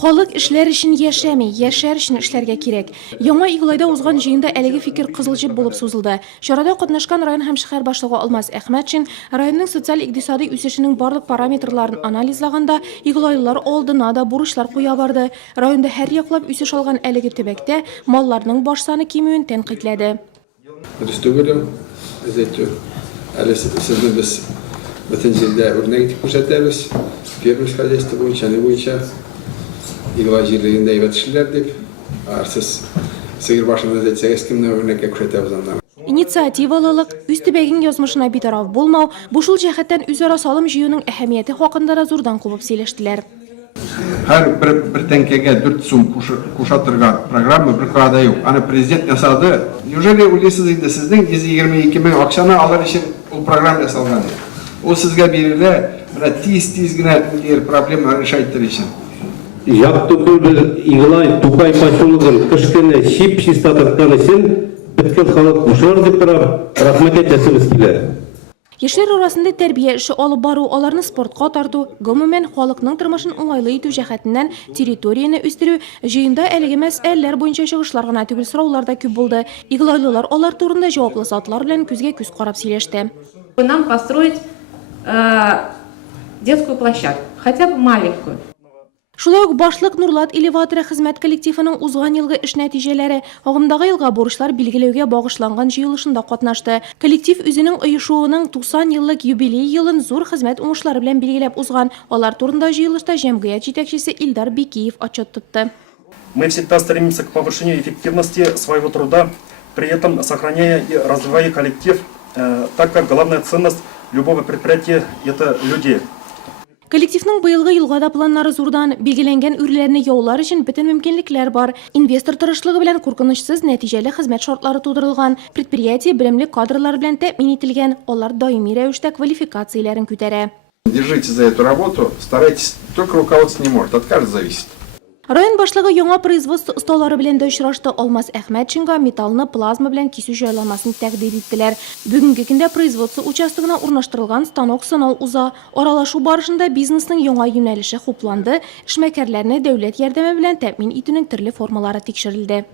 Халык эшләр өчен яшәми, яшәр өчен эшләргә кирәк. Яңа Игълайда узган җыенда әлеге фикер кызыл җеп булып сузылды. Чарада катнашкан район һәм шәһәр башлыгы Алмаз Әхмәтшин районның социаль-икътисади үсешенең барлык параметрларын анализлаганда Игълайлылар алдына да бурычлар куя барды. Районда һәр яклап үсеш алган әлеге төбәктә малларның баш саны кимүен тәнкыйтьләде. Әле сезне без бөтен җирдә үрнәк итеп күрсәтәбез. Фермер хозяйство буенча Игълай җирлегендә әйбәт эшләр дип, арсыз сыер башында әйтсәгез кемне үрнәккә күрсәтәбез аннан. Инициативалылык, үз төбәгенең язмышына битараф булмау, бу шул җәһәттән үзара салым җыюның әһәмияте хакында да зурдан кубып сөйләштеләр. Һәр бер тәңкәгә 4 сум куша торган программа бер кырада юк. Аны президент ясады. Неужели уйлыйсыз инде сезнең 122 мең акчаны алар өчен ул программа ясалган? Ул сезгә бирелә, менә тиз генә проблема решать өчен. Yaptığı bir İngilay Tugay paşalıgın kışkını şip şistatıktan için bitkin halk kuşlar dip rahmet etmesimiz kiler. Яшьләр арасында тәрбия эше алып бару, аларны спортка тарту, гомумән халыкның тормышын уңайлы итү җәһәтеннән территорияне үстерү җыенда әлеге мәсьәләләр буенча чыгышлар гына түгел, сораулар да күп булды. Игълайлылар алар турында җаваплы затлар белән күз карап сөйләште. Нам построить детскую площадку, хотя бы маленькую. Шулай ук башлык Нурлат элеваторы хезмәт коллективының узган елгы эш нәтиҗәләре, агымдагы елга бурычлар билгеләүгә багышланган җыелышында катнашты. Коллектив үзенең оешуының 90 еллык юбилей елын зур хезмәт уңышлары белән билгеләп узган. Алар турында җыелышта җәмгыять җитәкчесе Илдар Бикиев отчет тотты. Мы всегда стремимся к повышению эффективности своего труда, при этом сохраняя и развивая коллектив, так как главная ценность любого предприятия – это люди. Коллективның быелгы елгада планнары зурдан, билгеләнгән үрләрне яулар өчен бөтен мөмкинлекләр бар. Инвестор тырышлыгы белән куркынычсыз нәтиҗәле хезмәт шартлары тудырылган. Предприятие белемле кадрлар белән тәэмин ителгән. Алар даими рәвештә квалификацияләрен күтәрә. Держитесь за эту работу, старайтесь, только руководство не может, от каждого зависит. Район башлыгы яңа производство осталары белән дә очрашты. Алмаз Әхмәтшинга металлны плазма белән кисү җайламасын тәкъдим иттеләр. Бүгенге көндә производство участогына урнаштырылган станок сынау уза. Аралашу барышында бизнесның яңа юнәлеше хупланды, эшмәкәрләрне дәүләт ярдәме белән тәэмин итүнең төрле формалары тикшерелде.